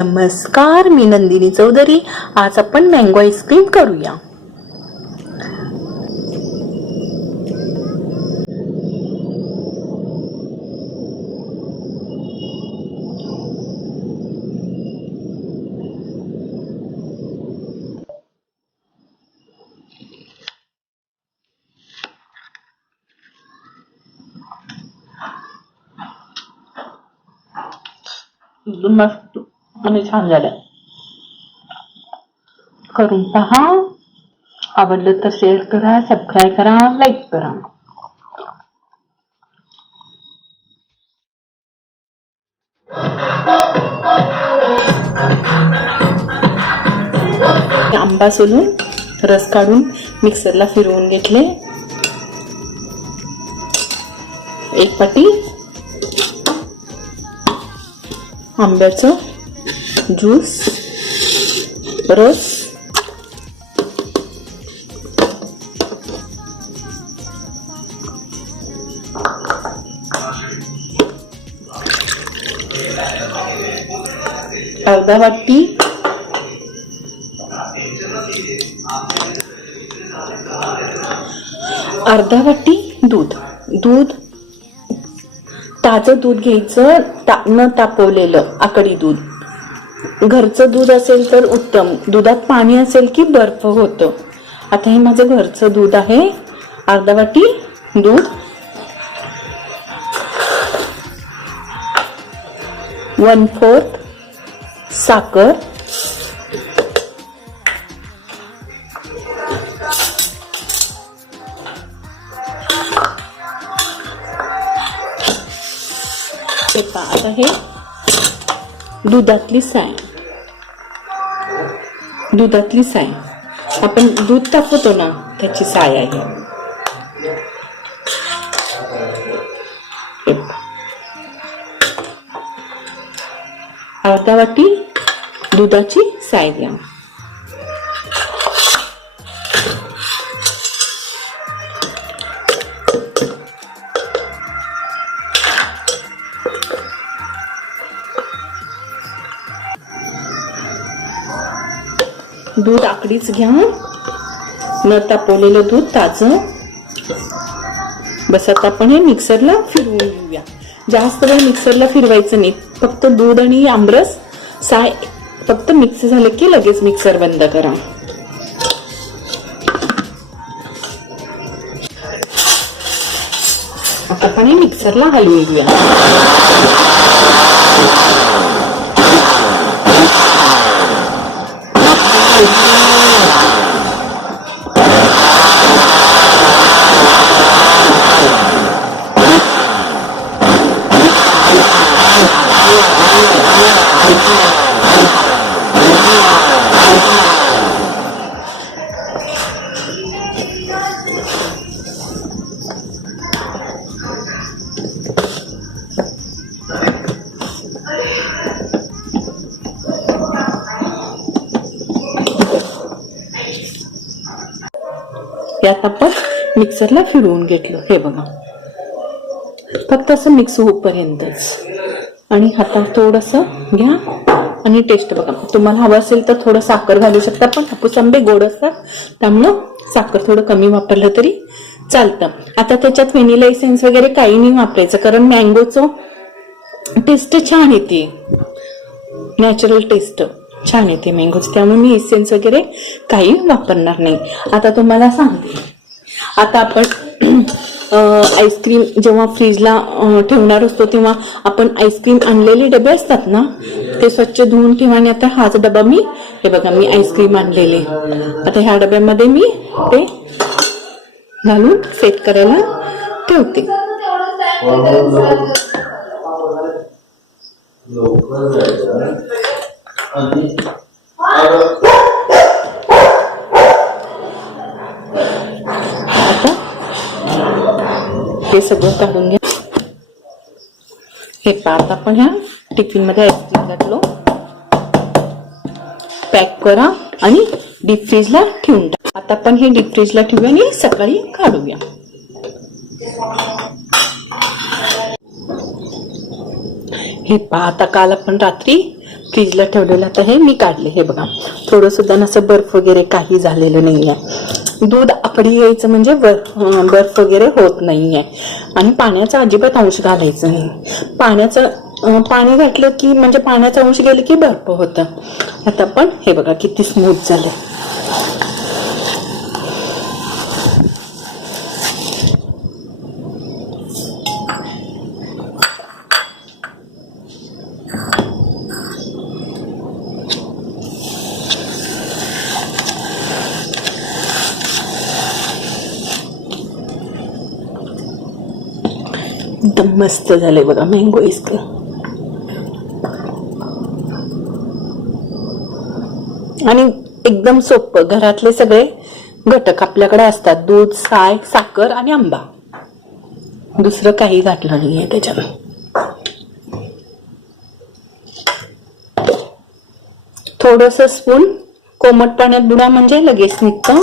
नमस्कार, मी नंदिनी चौधरी. आज आपण मँगो आईस्क्रीम करूया. मस्त आणि छान झालं. करून पहा. आवडलं तर शेअर करा, सबस्क्राईब करा, लाईक करा. आंबा सोलून रस काढून मिक्सरला फिरवून घेतले. एक पाटी आंब्याचं ज्यूस रस, अर्धा वाटी दूध. ताजं दूध घ्यायचं, न तापवलेलं आकडी दूध. घरचं दूध असेल तर उत्तम. दुधात पाणी असेल की बर्फ होतं. आता हे माझं घरचं दूध आहे. अर्धा वाटी दूध, 1/4 साखर, आता हे दुधातली साय. आपण दूध तापवतो ना, त्याची साय आहे. अर्धा वाटी दुधाची साय घ्या. दूध आकडीच घ्या, न तापवलेलं दूध ताजं. बस आता आपण हे मिक्सरला फिरवून घेऊया. जास्त वेळ मिक्सरला फिरवायचं नाही. फक्त दूध आणि आमरस साय फक्त मिक्स झालं की लगेच मिक्सर बंद करा. आता आपण हे मिक्सरला हलवून घेऊया. यात आपण मिक्सरला फिरवून घेतलं. हे बघा, फक्त असं मिक्स होईपर्यंतच. आणि हातात थोडस घ्या आणि टेस्ट बघा. तुम्हाला हवं असेल तर थोडं साखर घालू शकता, पण हापूस आंबे गोड असतात त्यामुळं साखर थोडं कमी वापरलं तरी चालतं. आता त्याच्यात व्हॅनिला एसेन्स वगैरे काही नाही वापरायचं, कारण मँगोचं टेस्ट छान येते. नॅचरल टेस्ट छान येते मँगोची, त्यामुळे मी एसेन्स वगैरे काही वापरणार नाही. आता तुम्हाला सांगते. आता आपण आईस्क्रीम जेव्हा फ्रीजला ठेवणार असतो तेव्हा आपण आईस्क्रीम आणलेले डबे असतात ना, ते स्वच्छ धुवून ठेवा. आणि आता हाच डबा मी, हे बघा, मी आईस्क्रीम आणलेले. आता ह्या डब्यामध्ये मी ते घालून सेट करायला ठेवते. हे सगळं काढून घ्या. हे पाहत आपण ह्या टिफिन मध्ये आईस्क्रीम घातलो. पॅक करा आणि डीप फ्रीजला ठेवून टाका. आता आपण हे डीप फ्रीजला ठेवूया आणि सकाळी काढूया. हे पहा, आता काल आपण रात्री फ्रीजला ठेवलेलं. आता हे मी काढले. हे बघा थोडं सुद्धा असं बर्फ वगैरे काही झालेलं नाहीये. दूध आकडी यायचं म्हणजे बर्फ वगैरे होत नाहीये. आणि पाण्याचा अजिबात अंश घालायचं नाही. पाणी घातलं की म्हणजे पाण्याचा अंश गेलं की बर्फ होतं. आता पण हे बघा किती स्मूथ झालंय. एकदम मस्त झालंय बघा मँगो आईस्क्रीम. आणि एकदम सोपं. घरातले सगळे घटक आपल्याकडे असतात. दूध, साय, साखर आणि आंबा. दुसरं काही घातलं नाहीये त्याच्यात. थोडस स्पून कोमट पाण्यात बुडा म्हणजे लगेच निघतं.